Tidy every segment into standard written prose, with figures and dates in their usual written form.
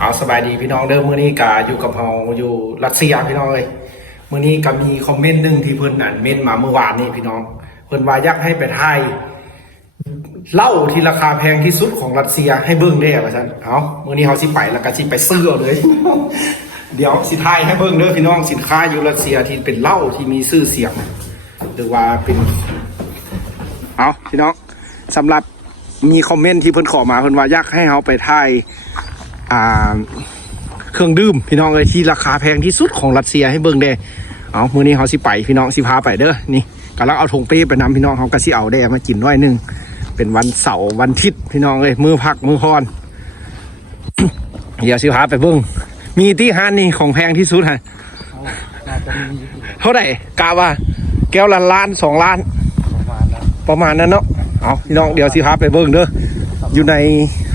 เอาสบายดีพี่น้องเดิมมื้อนี้กาอยู่กับเราอยู่รัสเซียพี่น้องเลยมื้อนี้ก็มีคอมเมนต์หนึ่งที่เพิ่นเม้นมาเมื่อวานนี้พี่น้องเพิ่นว่าอยากให้ไปไทยเหล้าที่ราคาแพงที่สุดของรัสเซียให้เบิ่งได้ว่าซั่นเอามื้อนี้เฮาสิไปแล้วก็สิไปซื้อเอาเลย เดี๋ยวสิทายให้เบิ่งเด้อพี่น้องสินค้าอยู่รัสเซียที่เป็นเหล้าที่มีชื่อเสียงหรือว่าเป็นเอาพี่น้องสำหรับมีคอมเมนต์ที่เพิ่นขอมาเพิ่นว่าอยากให้เฮาไปไทยเครื่องดื่มพี่น้องเลยที่ราคาแพงที่สุดของรัสเซียให้เบิ่งได้เอามื้อนี้เขาสิไปพี่น้องสิพาไปเด้อนี่กำลังเอาถุงเป้ไปนำพี่น้องเขาก็สิเอาได้มากินน้อยนึงเป็นวันเสาร์วันอาทิตย์พี่น้องเลยมือพักมือพร เดี๋ยวสิพาไปเบิ่งมีที่ห้านนี่ของแพงที่สุดฮะเท่าไหร่กะว่าแก้วละล้าน2 ล้านประมาณนั้นเนาะเอาพี่น้องเดี๋ยวสิพาไปเบิ่งเด้ออยู่ใน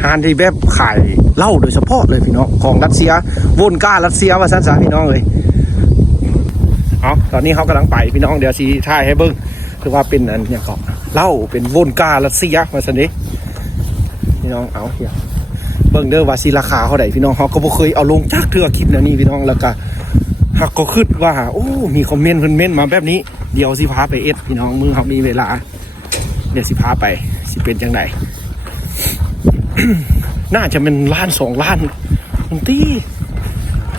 ห้างที่แบบขายเหล้าโดยเฉพาะเลยพี่น้องของรัสเซียวนก้ารัสเซียว่าสั้นๆพี่น้องเลยเอาตอนนี้เขากำลังไปพี่น้องเดี๋ยวซีถ่ายให้เบิ้งคือว่าเป็นอันเนี่ยก็เหล้าเป็นวนก้ารัสเซียมาสันนี้พี่น้องเอาเฮียเบิ้งเด้อว่าซีราคาเท่าไหร่พี่น้องเขาก็บ่เคยเอาลงจักเทื่อคลิปแล้วนี่พี่น้องแล้วก็หักก็คิดว่าโอ้มีคอมเมนต์เพิ่นเม้นมาแบบนี้เดี๋ยวสิพาไปเอ็ดพี่น้องมือเขามีเวลาเดี๋ยวสิพาไปสิเป็นจังไดน่าจะเป็นล้าน2 ล้านตี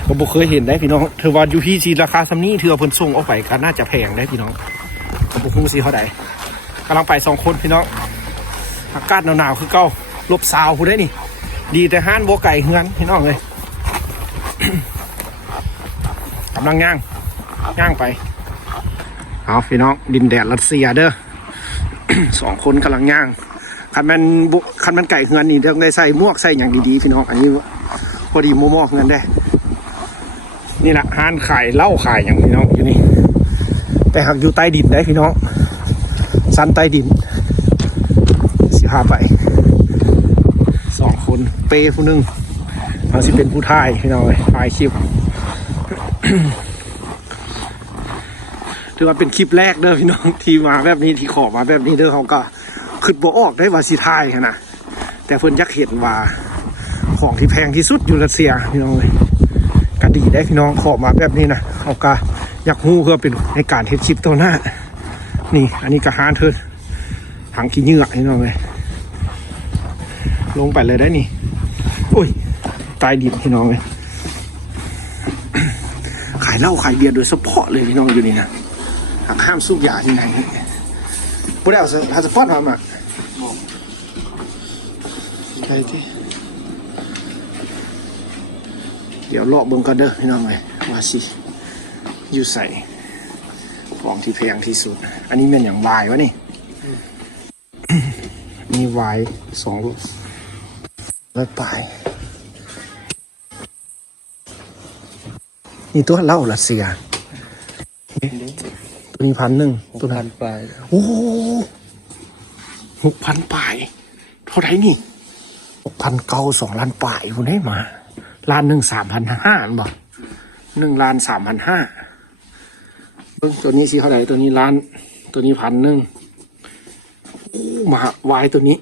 ก็บ่เคยเห็นได้พี่น้องเธอว่าอยู่ที่ราคาซัมนี่เธอเพิ่นส่งออกไปก็น่าจะแพงได้พี่น้องก็บ่ฮู้สิเท่าใดกำลังไป2 คนพี่น้องอากาศหนาวๆคือเก่า-20ผู้ได้นี่ดีแต่ห้านบ่ไก่เฮือนพี่น้องเลย กำลังย่างไปเอาพี่น้องดินแดดรัสเซียเด้อ 2 คนกำลังย่างคันมันไก่เงินนี่ต้องได้ใส่หมวกใส่อย่างดีๆพี่น้องอันนี้พอดีหมวกเงินได้นี่แหละห้านขายเหล้าขายอย่างพี่น้องอยู่นี่แต่หากอยู่ใต้ดินได้พี่น้องซันใต้ดินสิพาไป2 คนเปผู้หนึ่งเราสิเป็นผู้ถ่ายพี่น้องถ่ายคลิป ถือว่าเป็นคลิปแรกเด้อพี่น้องที่มาแบบนี้ที่ขอมาแบบนี้เด้อเขาก็ขึ้นบ่ออกได้ว่าสิทายนะแต่เพิ่นยักเห็นว่าของที่แพงที่สุดอยู่รัสเซียพี่น้องเลยก็ดีได้พี่น้องขอมาแบบนี้นะเขาก็อยากฮู้เพื่อเป็นในการเฮ็ดคลิปตัวหน้านี่อันนี้ก็หาเถิดถังขี้เหงื่อพี่น้องเลยลงไปเลยได้นี่อุ้ยตายดิบพี่น้องเลย ขายเหล้าขายเบียร์โดยเฉพาะเลยพี่น้องอยู่นี่นะห้ามสูบยาที่ไหนพวกเราพาสปอร์ตมาใช่ที่เดี๋ยวเลาะเบิ้งกันเด้อพี่น้องเลยว่าสิอยู่ใส่ของที่แพงที่สุดอันนี้เป็นอย่างวายวะนี่ นี่วาย2 แล้วตายนี่ตัวเหล้ารัสเซียตัวนี้1,000ตัวนั้นปลายโอ้6,000 ปลายเท่าไหร่นี่6,900 2 ล้านปลายคุณได้มา1,350,000บ่1,350,000เบิ่งตัวนี้สิเท่าไหร่ตัวนี้ล้านตัวนี้1,000โอ้มาวายตัวนี้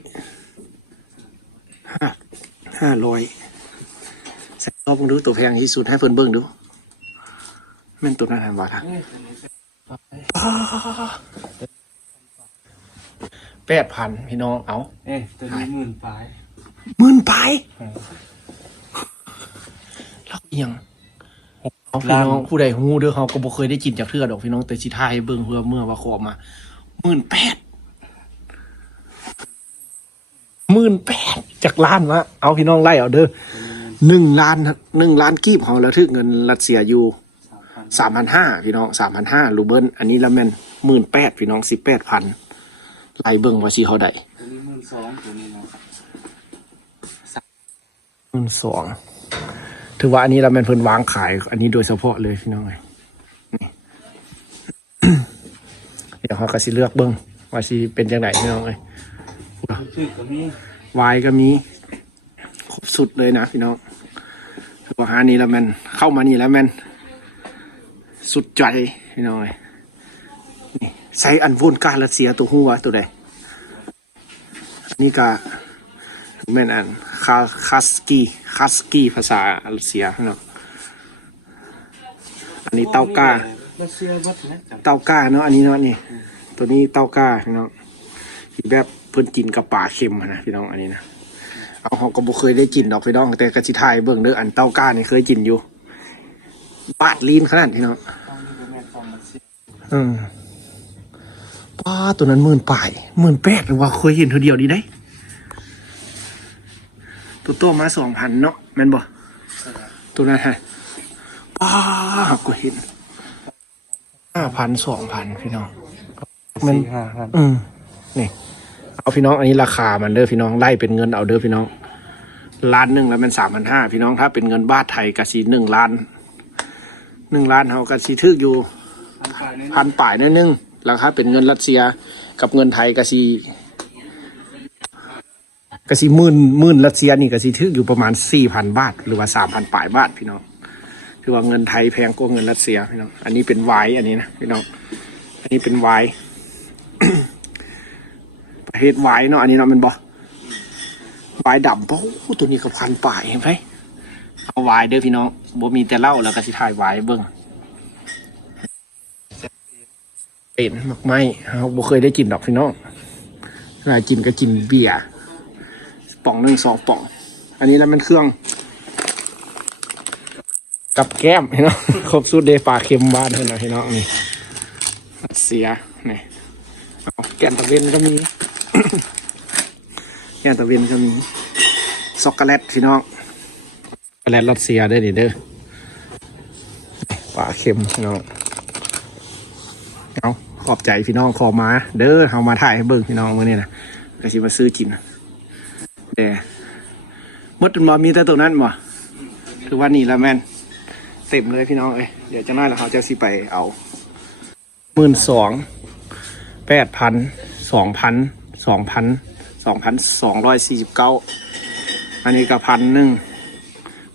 500ใส่รอบดูตัวแพงที่สุดให้เพิ่นเบิ่งดูแม่นตัวนั้นว่าท่าน8,000พี่น้องเอาตัวนี้10,000 ปลาย10,000 ปลายแล้วยังเอาพี่น้องผู้ใดฮู้เด้อเขาก็บ่เคยได้กินจากเทื่อดอกพี่น้องแต่สิทายเบิ่งเพื่อเมื่อว่าขอมา18,000จากล้านวะเอาพี่น้องไล่เอาเด้อ1 ล้านกีบเขาแล้วถึงเงินรัสเซียอยู่3,500พี่น้อง3,500รูเบิลอันนี้ละแม่น18,000พี่น้อง18,000ไล่เบิ่งว่าสิเท่าใดตัวนี้12,000ตัวนี้เนาะ12,000ถือว่าอันนี้ละแม่นเพิ่นวางขายอันนี้โดยเฉพาะเลยพี่น้องเอ้ยนี่ เดี๋ยวเขาก็สิเลือกเบิ่งว่าสิเป็นจังไดพี่น้องเอ้ยไวน์ก็มีครบสุดเลยนะพี่น้องถือว่าหานี้ละแม่นเข้ามานี่แล้วแม่นสุดใจพี่น้อยนี่ใส่อันวุ่นการรัสเซียตัวหัวตัวใดนี่ก็แม่นอัน คัสกี้ภาษารัสเซียเนาะอันนี้เต้าก้า รัสเซียวัดนะจัง เต้าก้าเนาะอันนี้เนาะนี่ตัวนี้เต้าก้าเนาะที่แบบเพิ่นกินกับปลาเค็มนะพี่น้องอันนี้นะเอาเขาก็บ่เคยได้กินดอกพี่น้องแต่กะสิทายเบิ่งเด้ออันเต้าก้านี่เคยกินอยู่บาดลีนขนาดพี่น้อง ต้องมีแม่ฟองรัสเซีย ป้าตัวนั้น18,000หรือว่าเคยเห็นเท่าเดียวดีได้ตัวโตมา2,000เนาะแม่นบ่ตัวนั้นฮะป้าก็เห็น5,000 2,000พี่น้องมัน 4-5,000 นี่เอาพี่น้องอันนี้ราคามันเด้อพี่น้องไล่เป็นเงินเอาเด้อพี่น้องล้านหนึ่งแล้วมัน3,500พี่น้องถ้าเป็นเงินบาทไทยก็สิ1 ล้านเฮาก็สิถึกอยู่พันป่ายนิดนึงแล้วถ้าเป็นเงินรัสเซียกับเงินไทยก็สิหมื่นรัสเซียนี่ก็สิถึกอยู่ประมาณ 4,000 บาทหรือว่า 3,000 ป่ายบาทพี่น้องคือว่าเงินไทยแพงกว่าเงินรัสเซียพี่น้องอันนี้เป็นไวน์อันนี้นะพี่น้องอันนี้เป็นไวน์ ประเภทไวน์เนาะอันนี้เนาะมันบ่ไวน์ดำโอ้โหตัวนี้ก็1,000 ป่ายเห็นไหมเอาไวน์เด้อพี่น้องบ่มีแต่เหล้าแล้วก็สิถ่ายไวน์เบิ่งเป็นมักไหมเราบ่เคยได้กินดอกพี่น้องเวลากินก็กินเบียร์ป่อง1 2ป่องอันนี้แล้วมันเครื่องกับแก้มพี่น้อง ครบสูตรเดปลาเค็มบ้านพี่น้องพี่น้องนี่รัสเซียนี่เอาแก้มตะเวนก็มี แก้มตะเวนก็มีช็อกโกแลตพี่น้องช็อกโกแลตรัสเซียได้ดิเด้อปลาเค็มพี่น้องเอาขอบใจพี่น้องขอมาเด้อเอามาถ่ายให้เบิ่งพี่น้องมื้อนี้นะก็สิมาซื้อกินแต่หมดบ่มีแต่ตัวนั้นบ่คือว่านี่ละแม่นเต็มเลยพี่น้องเอ้ยเดี๋ยวจะน้อยแล้วเขาจะสิไปเอา12,000 8,000 2,000 2,000 2,249อันนี้ก็1,000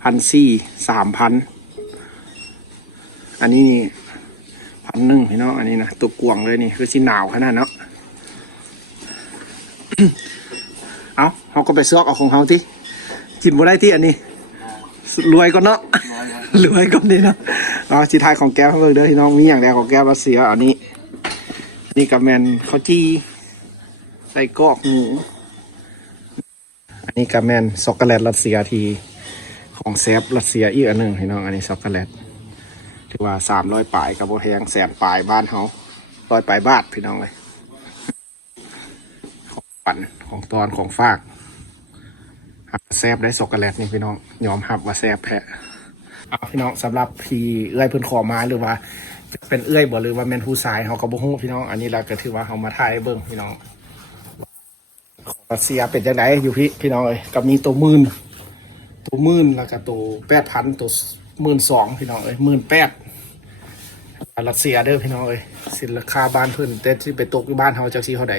1,400 3,000อันนี้นี่1,000พี่น้องอันนี้นะตัวกวางเลยนี่คือสิหนาวขนาดเนาะ เอาเขาก็ไปซอกเอาของเขาที่กินบ่ได้ที่อันนี้รวยก่อนเนาะ รวยก่อนดีเนาะเอาสิทายของแก้วเขาเบิ่งเด้อพี่น้องมีอย่างใดของแก้วรัสเซียอันนี้นี่กับแมนข้าวจี้ใส่กรอกหมูอันนี้กับแมนช็อกโกแลตรัสเซียทีของแซฟรัสเซียอีกอันหนึ่งพี่น้องอันนี้ช็อกโกแลตถือว่า300 ปลายกับโบแพง100,000 ปลายบ้านเขา100 ปลายบาทพี่น้องเลยของปั่นของตอนของฝากแซฟได้ช็อกโกแลตนี่พี่น้องยอมรับว่าแซฟแพ้เอาพี่น้องสำหรับพี่เอื้อยเพิ่นขอมาหรือว่าเป็นเอื้อยบ่หรือว่าแม่นผู้ชายเขาก็บ่ฮู้พี่น้องอันนี้เราก็ถือว่าเขามาถ่ายให้เบิ่งพี่น้องของรัสเซียเป็นจังไดอยู่พี่น้องเอ้ยกับมีตัวหมื่นแล้วก็ตัว8,000ตัว12,000พี่น้องเอ้ย18,000รัสเซียเด้อพี่น้องเอ้ยสิราคาบ้านเพิ่นแต่ที่ไปตกอยู่บ้านเฮาจักสิเท่าใด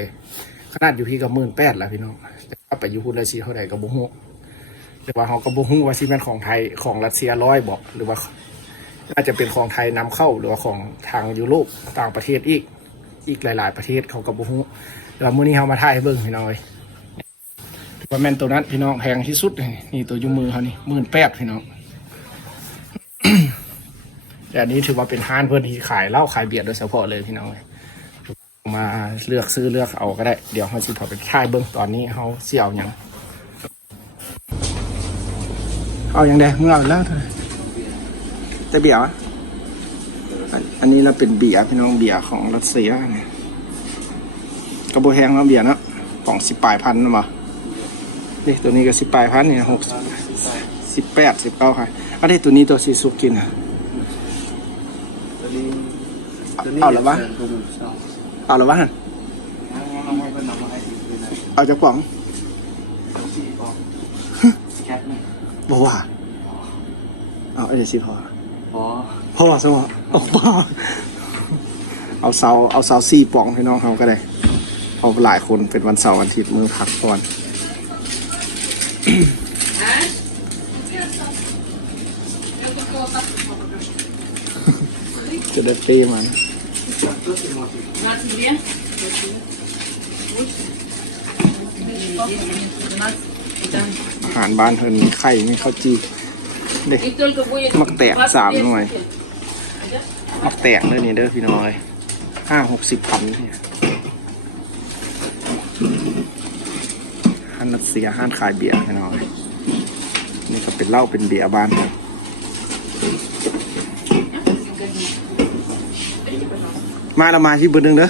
ขนาดอยู่พี่ก็18,000แล้วพี่น้องแต่ถ้าไปอยู่พุ่นเลยสิเท่าใดก็บ่ฮู้หรือว่าเขาก็บ่ฮู้ว่าสิแม่นของไทยของรัสเซีย100บ่หรือว่าน่าจะเป็นของไทยนำเข้าหรือว่าของทางยุโรปต่างประเทศอีกหลายๆประเทศเขาก็บ่ฮู้แล้วมื้อนี้เฮามาถ่ายให้เบิ่งพี่น้องเอ้ยว่าแม่นตัวนั้นพี่น้องแพงที่สุดนี่ตัวอยู่มือเขานี่18,000พี่น้อง แต่อันนี้ถือว่าเป็นห้านเพื่อนที่ขายเหล้าขายเบียร์โดยเฉพาะเลยพี่น้องเลยมาเลือกซื้อเลือกเอาก็ได้เดี๋ยวเขาสิพอไปถ่ายเบิ้งตอนนี้เขาเสี่ยวยังเอาอย่างใดมึงเอาแล้วเถอะจะเบียร์วะอันนี้เราเป็นเบียร์พี่น้องเบียร์ของรัสเซียเนี่ยกระโบแฮงเราเบียร์เนาะของ10 ปลายพันนะบ่นี่ตัวนี้ก็10 ปลายพันเนี่ย18 19ค่ะอันนี้ตัวนี้ตัวซีซุกินอ่ะเอาหรือวะเอาหรือวะเอาจากกล่องบอกว่าเอาเดี๋ยวสิพ่อสมอเอาพ่อเอาเสา4 ป่องให้น้องเขาก็ได้เอาหลายคนเป็นวันเสาร์วันอาทิตย์มือพักก่อนจะได้เต้มัน อาหารบ้านเพิ่นมีไข่มีข้าวจีเด็กมักแตก3หน่วยมักแตกเลยนี่เด้อพี่น้อย50-60 พันเนี่ยห้านรัสเซียห้านขายเบียร์พี่น้อยนี่ก็เป็นเหล้าเป็นเบียร์บ้านเรามาเรามาที่เบอร์หนึ่งเด้อ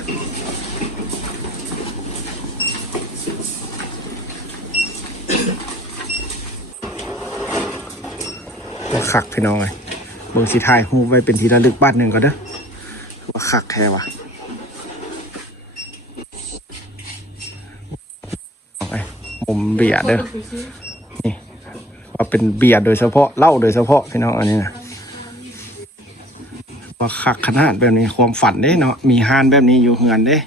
ว่าคักพี่น้อยเบิ่งสิถ่ายรูปไว้เป็นที่ระลึกบ้านหนึ่งก็เด้อว่าคักแท้ว่ะมุมเบียร์เด้อนี่ว่าเป็นเบียร์โดยเฉพาะเหล้าโดยเฉพาะพี่น้องอันนี้นะว่าคักขนาดแบบนี้ความฝันเด้เนาะมีห้านแบบนี้อยู่เฮือนเด้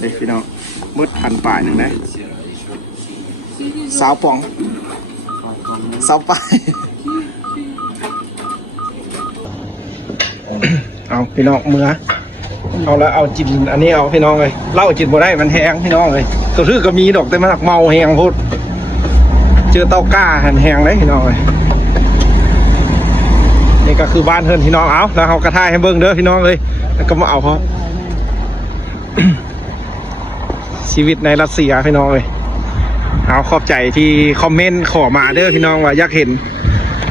เด็กพี่น้องมืดพันป่ายหนึ่งนะสาวปองสาวป่ายเอาพี่น้องเมื่อเอาแล้วเอาจินอันนี้เอาพี่น้องเลยเหล้าจินบ่ได้มันแห้งพี่น้องเลยตัวทื่อก็มีดอกแต่มันหักเมาแห้งพูดเจอเต้าก้าหันแห้งเลยพี่น้องเลยนี่ก็คือบ้านเฮือนพี่น้องเอาแล้วเขากระท่ายให้เบิ้งเด้อพี่น้องเลยแล้วก็มาเอาเขาชีวิตในรัสเซียพี่น้องเลยเอาขอบใจที่คอมเมนต์ขอมาเด้อพี่น้องว่าอยากเห็น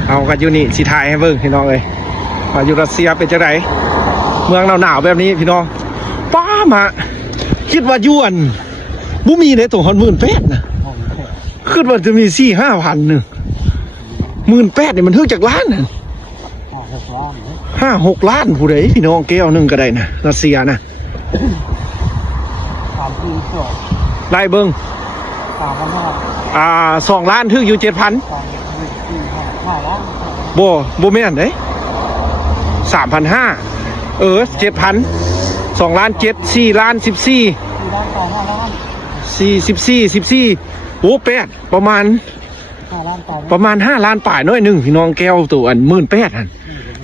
เอากันอยู่นี่สิทายให้เบิ้งพี่น้องเลยว่าอยู่รัสเซียเป็นจังไดเมืองหนาวๆแบบนี้พี่น้องป้ามาคิดว่ายวนบุมีในตัว18,000นะคิดว่าจะมี4-5 พันหนึ่ง18,000เนี่ยมันถึงจากล้านน่ะ5-6 ล้านผู้ใดพี่น้องแก้วหนึ่งก็ได้นะรัสเซียนะไล่เบิ้ง2 ล้านถึงอยู่7,000บ่แม่นเด้3,500 7,000 2 ล้าน7 4 ล้าน14 14โอ้8ประมาณ5 ล้านป่ายน้อยหนึ่งพี่น้องแก้วตัวอัน18,000อัน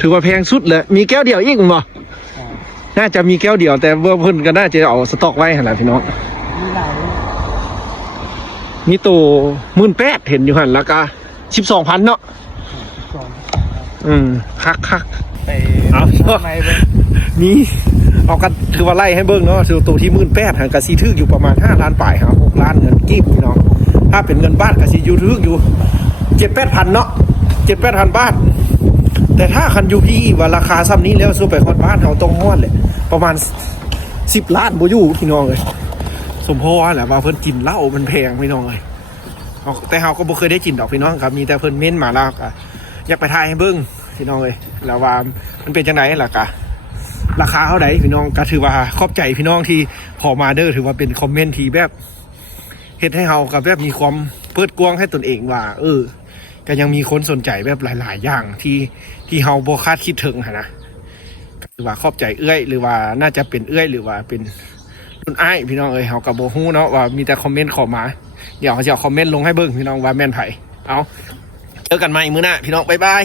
ถือว่าแพงสุดเลยมีแก้วเดียวอีกมั้งบ่น่าจะมีแก้วเดียวแต่เพิ่นก็น่าจะเอาสต็อกไว้หั่นล่ะพี่น้องมีตัว18,000เห็นอยู่หั่นแล้วก็ 12,000 เนาะคักเอานี่เอากันคือว่าไล่ให้เบิ้งเนาะตัวที่18,000หันกะซีทึกอยู่ประมาณ5 ล้านป่ายครับ6 ล้านเงินกีบพี่น้องถ้าเป็นเงินบ้านกะซีอยู่ทึกอยู่ 7-8 พันเนาะ 7-8 พันบาทแต่ถ้าคันอยู่พี่ว่าราคาซ้ำนี้แล้วสู้ไปคนบ้านเฮาต้องฮ้อนเลยประมาณ10 ล้านบ่อยู่พี่น้องเลยสมพรแหละว่าเพิ่นกินเหล้ามันแพงพี่น้องเลยแต่เฮาก็บ่เคยได้กินดอกพี่น้องครับมีแต่เพิ่นเม้นมาแล้วก็อยากไปถ่ายให้เบิ้งพี่น้องเลยแล้วว่ามันเป็นจังไดล่ะกะราคาเท่าไหร่พี่น้องก็ถือว่าขอบใจพี่น้องที่พอมาเด้อถือว่าเป็นคอมเมนต์ที่แบบเฮ็ดให้เฮากับแบบมีความเปิดกว้างให้ตนเองว่าก็ยังมีคนสนใจแบบหลายๆอย่างที่เฮาบ่คาดคิดถึงนะก็ถือว่าขอบใจเอื้อยหรือว่าน่าจะเป็นเอื้อยหรือว่าเป็นรุ่นอ้ายพี่น้องเฮาก็บ่ฮู้เนาะว่ามีแต่คอมเมนต์เข้ามาเดี๋ยวเขาจะเอาคอมเมนต์ลงให้เบิ่งพี่น้องว่าแม่นไผเอาเจอกันใหม่มื้อหน้าพี่น้องบ๊ายบาย